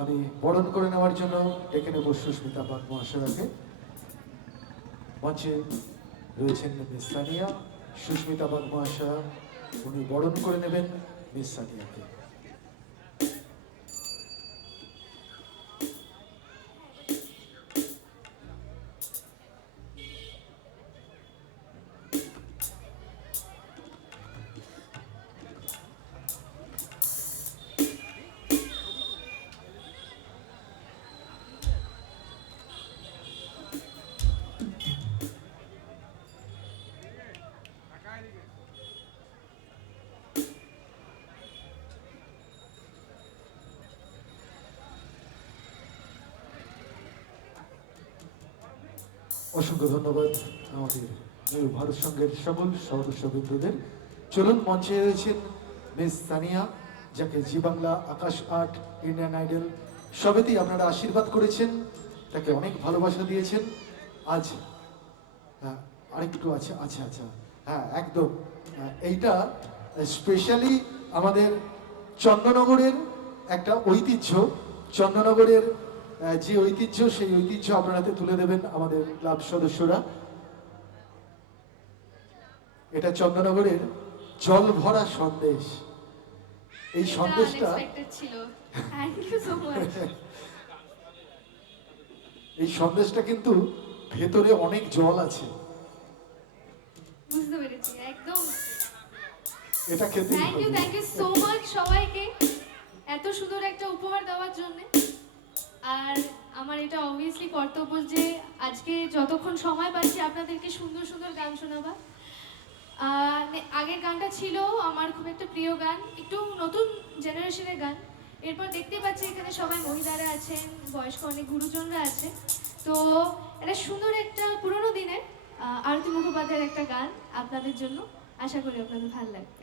আমি বরণ করে নেওয়ার জন্য ডেকে নেব সুস্মিতা পান মহাশয়াকে। মঞ্চে রয়েছেন মিস সানিয়া, সুস্মিতা পান মহাশয়া উনি বরণ করে নেবেন মিস সানিয়াকে। অসংখ্য ধন্যবাদ আমাদের নিউ ভারত সংঘের সকল সদস্যবৃন্দদের। চলুন, মঞ্চে রয়েছেন মিস সানিয়া, যাকে জি বাংলা, আকাশ আট, ইন্ডিয়ান আইডল সবেতেই আপনারা আশীর্বাদ করেছেন, তাকে অনেক ভালোবাসা দিয়েছেন। আজ আরেকটু আছে, আচ্ছা আচ্ছা, হ্যাঁ একদম, এইটা স্পেশালি আমাদের চন্দননগরের একটা ঐতিহ্য। চন্দননগরের যে ঐতিহ্য, সেই ঐতিহ্য আপনার হাতে তুলে দেবেন আমাদের ক্লাব সদস্যরা। এটা চন্দননগরের জল ভরা সন্দেশ। এই সন্দেশটা এই সন্দেশটা কিন্তু ভেতরে অনেক জল আছে। বুঝতে পেরেছি একদম। এটা খেতে থ্যাংক ইউ সো মাচ সবাইকে এত সুন্দর একটা উপহার দেওয়ার জন্য। আর আমার এটা অবভিয়াসলি কর্তব্য যে আজকে যতক্ষণ সময় পাচ্ছি আপনাদেরকে সুন্দর সুন্দর গান শোনাবা। আগের গানটা ছিল আমার খুব একটা প্রিয় গান, একটু নতুন জেনারেশনের গান। এরপর দেখতে পাচ্ছি এখানে সবাই মহিলারা আছেন, বয়স্ক অনেক গুরুজনরা আছে। তো এটা সুন্দর একটা পুরোনো দিনের আরতি মুখোপাধ্যায়ের একটা গান আপনাদের জন্য, আশা করি আপনাদের ভালো লাগবে।